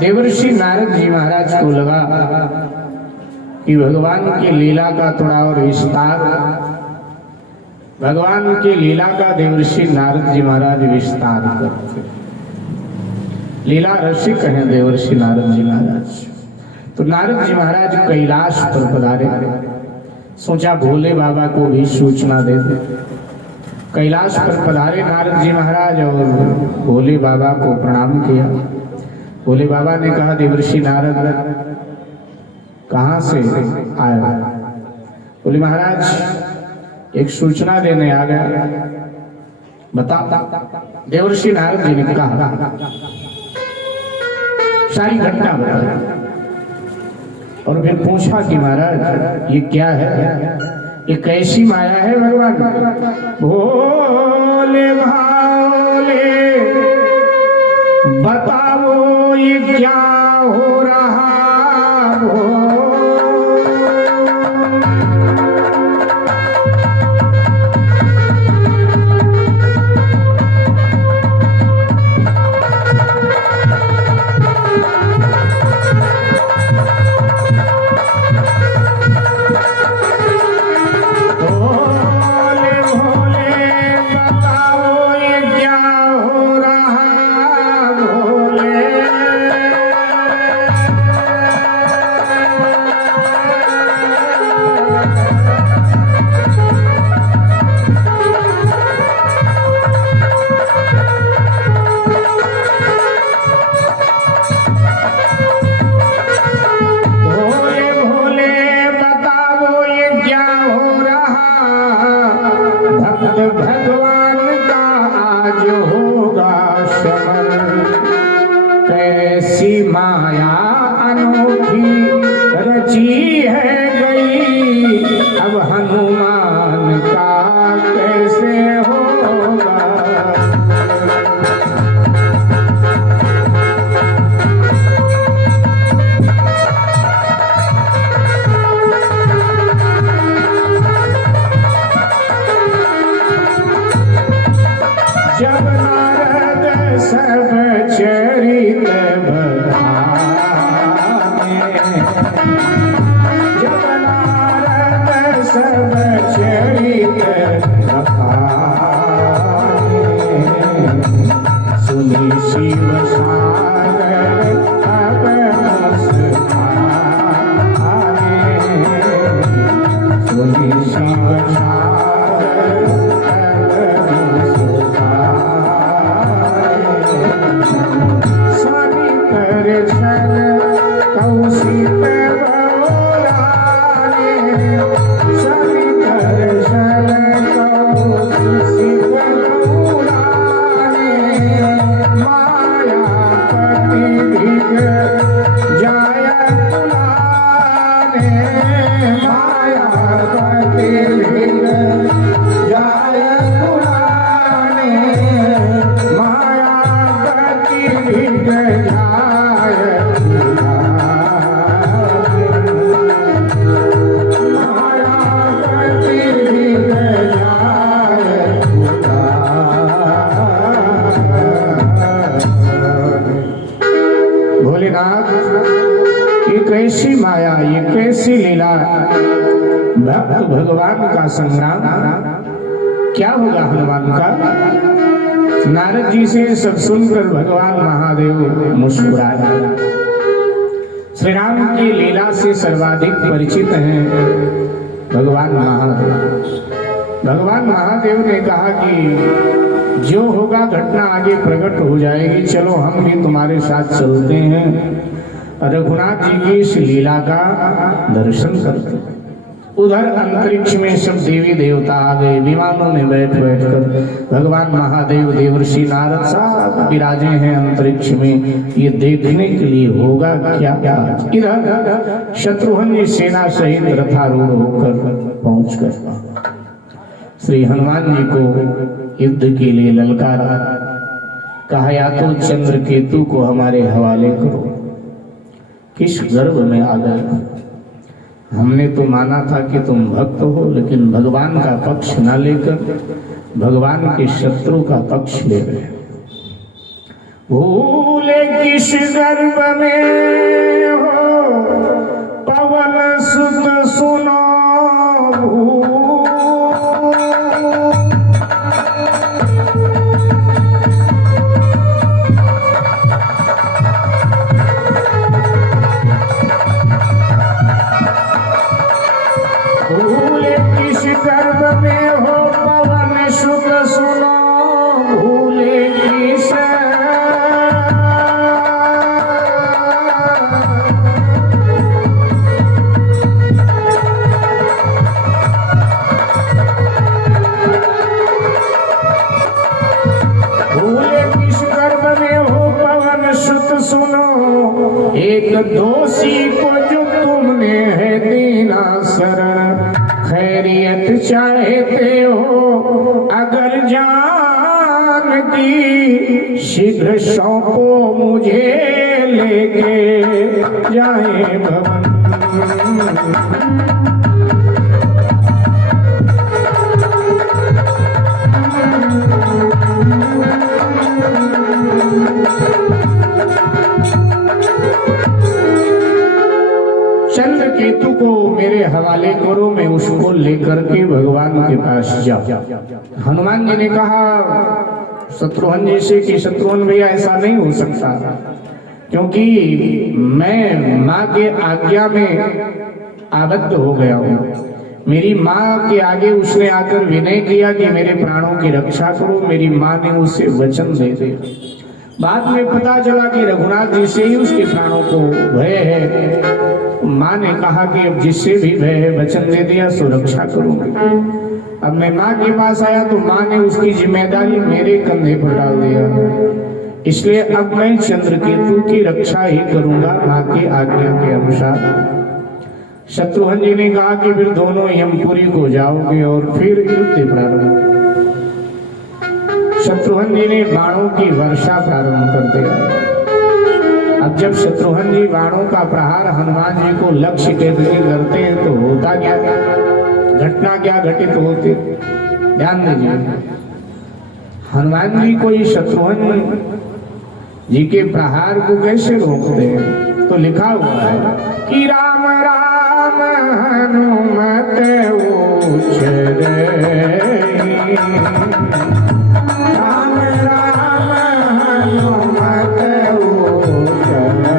देवर्षि नारद जी महाराज को लगा कि भगवान की लीला का थोड़ा और विस्तार, भगवान की लीला का देवर्षि नारद जी महाराज विस्तार करते। लीला रसिक हैं देवर्षि नारद जी महाराज। तो नारद जी महाराज कैलाश पर पधारे, सोचा भोले बाबा को भी सूचना दे दे। कैलाश पर पधारे नारद जी महाराज और भोले बाबा को प्रणाम किया। भोले बाबा ने कहा देवर्षि नारद कहाँ से आए? बोले महाराज एक सूचना देने आ गया, बता। देवर्षि नारद जी ने कहा सारी घटना बता, और फिर पूछा कि महाराज ये क्या है, ये कैसी माया है भगवान? भोले भाले बताओ ये क्या हो रहा हो? भगवान का आज होगा समर, कैसी माया अनोखी रची है गई, अब हनुमान का कैसे होगा? जब नारद सब चरित बखाने, जब नारद सब चरित बखाने, सुनी शिव सागर अब मुस्काने, सुनी शिव सागर कैसी माया, ये कैसी लीला, भक्त भगवान का संग्राम, क्या होगा हनुमान का? नारद जी से सब सुनकर भगवान महादेव मुस्कुराए। श्री राम की लीला से सर्वाधिक परिचित हैं भगवान महादेव। भगवान महादेव ने कहा कि जो होगा घटना आगे प्रकट हो जाएगी, चलो हम भी तुम्हारे साथ चलते हैं, रघुनाथ जी की इस लीला का दर्शन करते। उधर अंतरिक्ष में सब देवी देवता आ गए, विमानों में बैठ बैठकर भगवान महादेव देवर्षि नारद साहब विराजे हैं अंतरिक्ष में, ये देखने के लिए होगा क्या क्या। इधर शत्रुघ्न सेना सहित रथारूढ़ होकर पहुंच गए। श्री हनुमान जी को युद्ध के लिए ललकारा, कहा या तो चंद्र केतु को हमारे हवाले करो। किस गर्व में आ गए, हमने तो माना था कि तुम भक्त हो, लेकिन भगवान का पक्ष न लेकर भगवान के शत्रु का पक्ष ले गए। भूले किस गर्भ में हो पवन सुत सुनो भूले किस गर्भ में हो पवन सुत सुनो भूले किस सुनो एक दोषी को जो तुमने है दीना शरण खैरियत चाहते हो अगर जान की शीघ्र सौंपो मुझे लेके जाए भवन। चंद्रकेतु को मेरे हवाले करो, मैं उसको लेकर के भगवान के पास जाऊं। हनुमान जी ने कहा शत्रुघ्न जी से कि शत्रुघ्न भैया ऐसा नहीं हो सकता, क्योंकि मैं माँ के आज्ञा में आबद्ध हो गया हूँ। मेरी माँ के आगे उसने आकर विनय किया कि मेरे प्राणों की रक्षा करो। मेरी माँ ने उसे वचन दे दिया। बाद में पता चला कि रघुनाथ जी से ही उसके प्राणों को भय है। माँ ने कहा कि अब जिससे भी भय है वचन दे दिया, सुरक्षा करूंगी। अब मैं माँ के पास आया तो माँ ने उसकी जिम्मेदारी मेरे कंधे पर डाल दिया। इसलिए अब मैं चंद्रकेतु की रक्षा ही करूंगा माँ की आज्ञा के अनुसार। शत्रुघ्न जी ने कहा कि फिर दोनों यमपुरी को जाओगे और फिर युद्ध प्रारंभ। शत्रुघ्न जी ने बाणों की वर्षा प्रारंभ कर दिया। अब जब शत्रुघ्न जी बाणों का प्रहार हनुमान जी को लक्ष्य केंद्रित करते हैं तो होता क्या, घटना क्या घटित होती, ध्यान दीजिए। हनुमान जी कोई शत्रुघ्न जी के प्रहार को कैसे रोकते हैं, तो लिखा हुआ है कि राम राम हनुमत उछरे, राम राम हनुमत उछरे,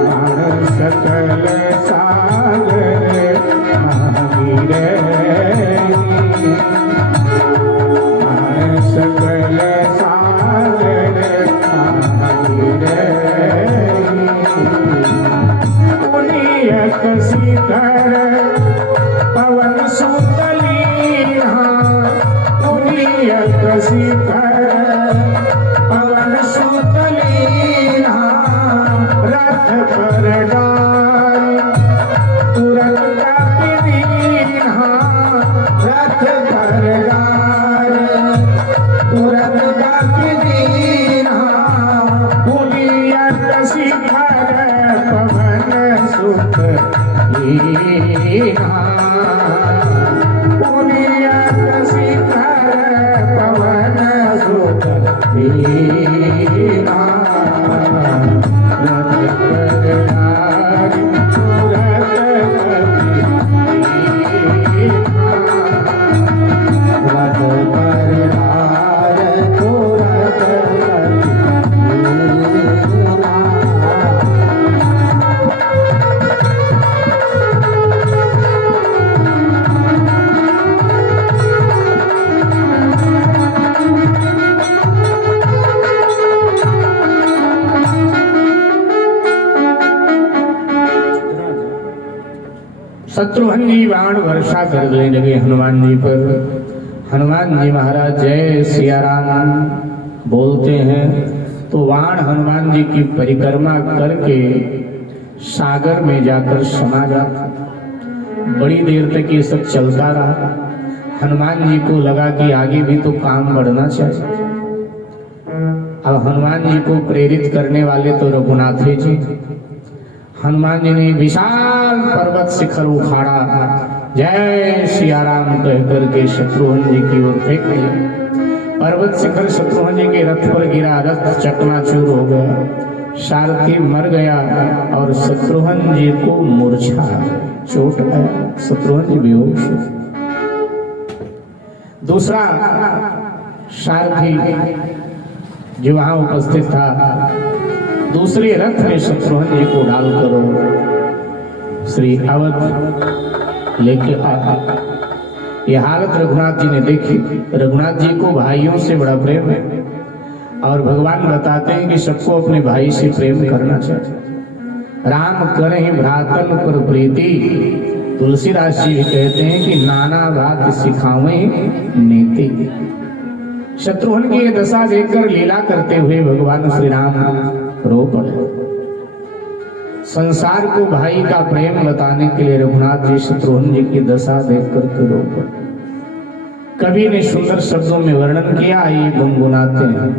बाण सकल सागर महावीर, बाण सकल सागर महावीर, सीकर पवन सुतली सीकर पवन सुतली रथ पर डाल तुरंत रथ पर डाल तुरंत शिखर पवन सुत शिखर पवन सुत शत्रुघ्न जी बाण वर्षा करने लगे हनुमान जी पर। हनुमान जी महाराज जय सिया राम बोलते हैं तो बाण हनुमान जी की परिक्रमा करके सागर में जाकर समा जाता। बड़ी देर तक ये सब चलता रहा। हनुमान जी को लगा कि आगे भी तो काम बढ़ना चाहिए। अब हनुमान जी को प्रेरित करने वाले तो रघुनाथ जी। हनुमान जी ने विशाल पर्वत शिखर उखाड़ा, जय सिया राम कह करके शत्रुघ्न जी की ओर फेंक दिया पर्वत शिखर शत्रुघ्न जी के रथ पर गिरा, रथ चकनाचूर हो गया, सारथी मर गया और शत्रुघ्न जी को मूर्छा चोट आया, शत्रुघ्न जी बेहोश। दूसरा सारथी जो वहां उपस्थित था, दूसरे रथ में शत्रुघ्न जी को डालकर श्री अवध लेके आया। यह हालत रघुनाथ जी ने देखी। रघुनाथ जी को भाइयों से बड़ा प्रेम है और भगवान बताते हैं कि सबको अपने भाई से प्रेम करना चाहिए। राम करें भ्रातन पर प्रीति, तुलसीदास जी कहते हैं कि नाना बात सिखावें नीति। शत्रुघ्न की ये दशा देखकर लीला करते हुए भगवान श्री राम रो पड़े। संसार को भाई का प्रेम बताने के लिए रघुनाथ जी शत्रुघ्न जी की दशा देख करके रो पड़े। कवि ने सुंदर शब्दों में वर्णन किया, ये गुनगुनाते हैं।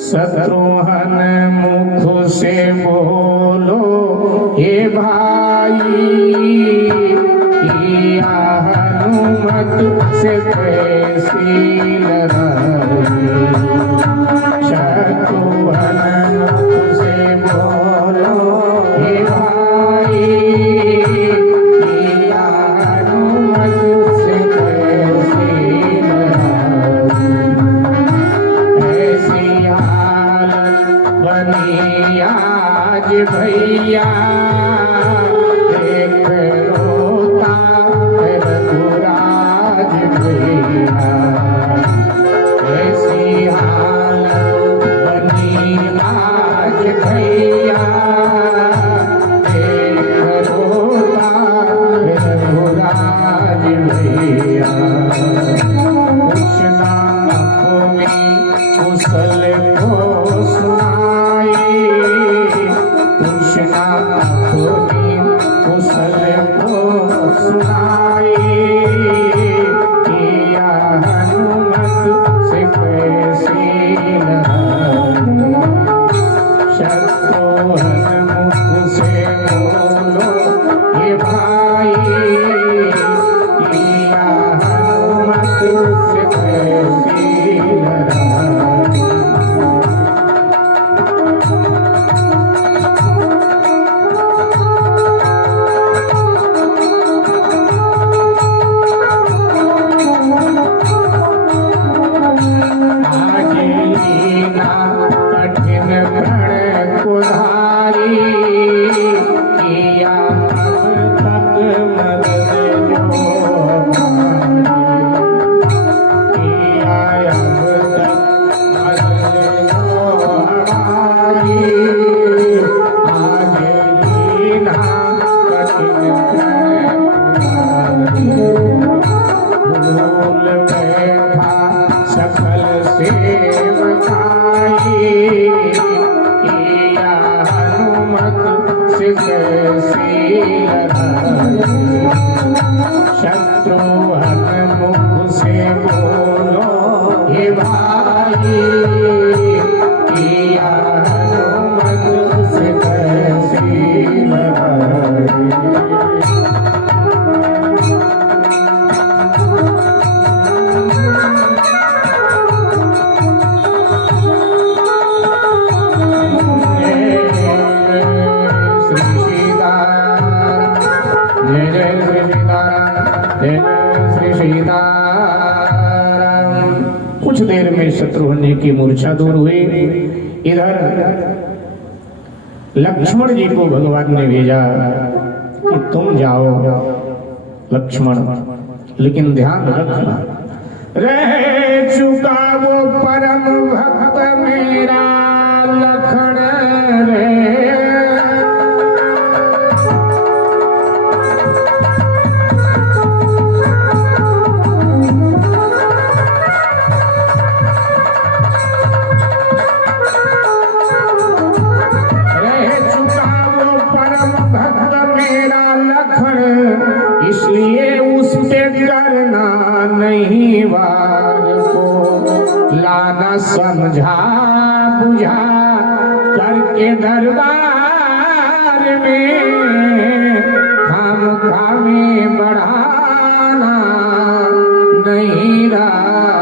शत्रुघ्न मुख से बोलो हे भाई, किया हनुमत से कैसी लड़ाई। शत्रुघ्न मुख से बोलो हे भाई, किया हनुमत से कैसी लड़ाई। ऐसी हालत बनी आज भैया, देख रोता है रघुराज भैया। ऐसी हालत बनी आज भैया, देख रोता है रघुराज भैया। पूछना अपनी कुशल को सुनाई, पूछना अपनी कुशल को सुनाई। किया हनुमत से कैसी लड़ाई। शत्रुघ्न मुख से बोलो ये भाई, किया हनुमत से कैसी लड़ाई। कठिन प्रण कुधारी, किया अब तक मदद जो हमारी। किया अब तक मदद जो हमारी। आज लीना कठिन प्रण कुधारी। भूल बैठा सकल सेवकाई, किया हनुमत से कैसी लड़ाई। शत्रुघ्न मुख से बोलो हे भाई, किया हनुमत से कैसी लड़ाई। कुछ देर में शत्रुघ्न जी की मूर्छा दूर हुई। इधर लक्ष्मण जी को भगवान ने भेजा कि तुम जाओ लक्ष्मण, लेकिन ध्यान रखना, रह चुका वो परम भक्त मेरा लखन रे। इसलिए उस पे करना नहीं वार को, लाना समझा बुझा करके दरबार में। खाम खामे बढ़ाना नहीं रहा